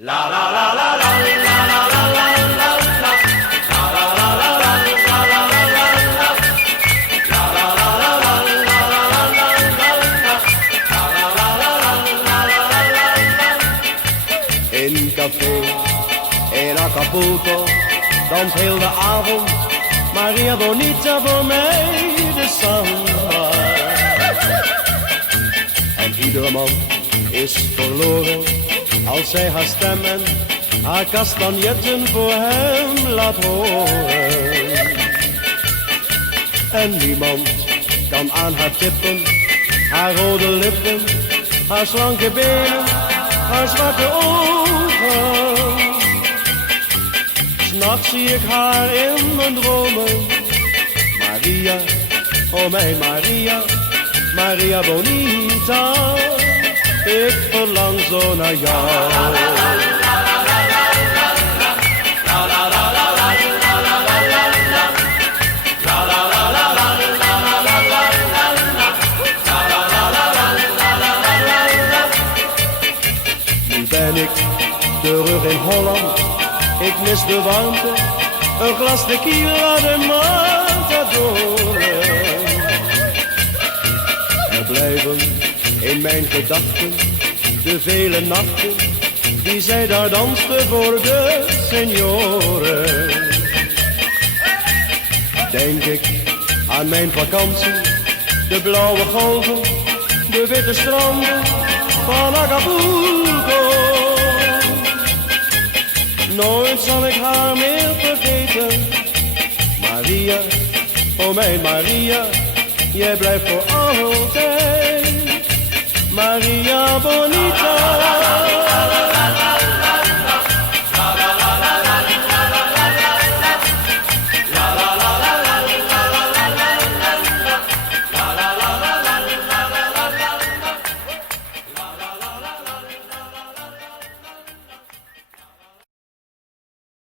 La la la la la la la la la la la. La la la la la la la la la la. La la la la la la la la la la. La la la la la la la la la. In café in Acapulco danst heel de avond Maria Bonita voor mij de samba. En iedere man is verloren als zij haar stem en haar kastanjetten voor hem laat horen. En niemand kan aan haar tippen, haar rode lippen, haar slanke benen, haar zwarte ogen. 'S'nachts zie ik haar in mijn dromen. Maria, oh mijn Maria, Maria Bonita. Ik verlang zo naar jou. Nu ben ik terug in Holland. Ik mis de warmte, een glas tequila de matador. Er blijven in mijn gedachten de vele nachten die zij daar danste voor de senioren. Denk ik aan mijn vakantie, de blauwe golven, de witte stranden van Acapulco. Nooit zal ik haar meer vergeten. Maria, oh mijn Maria, jij blijft voor altijd Maria Bonita.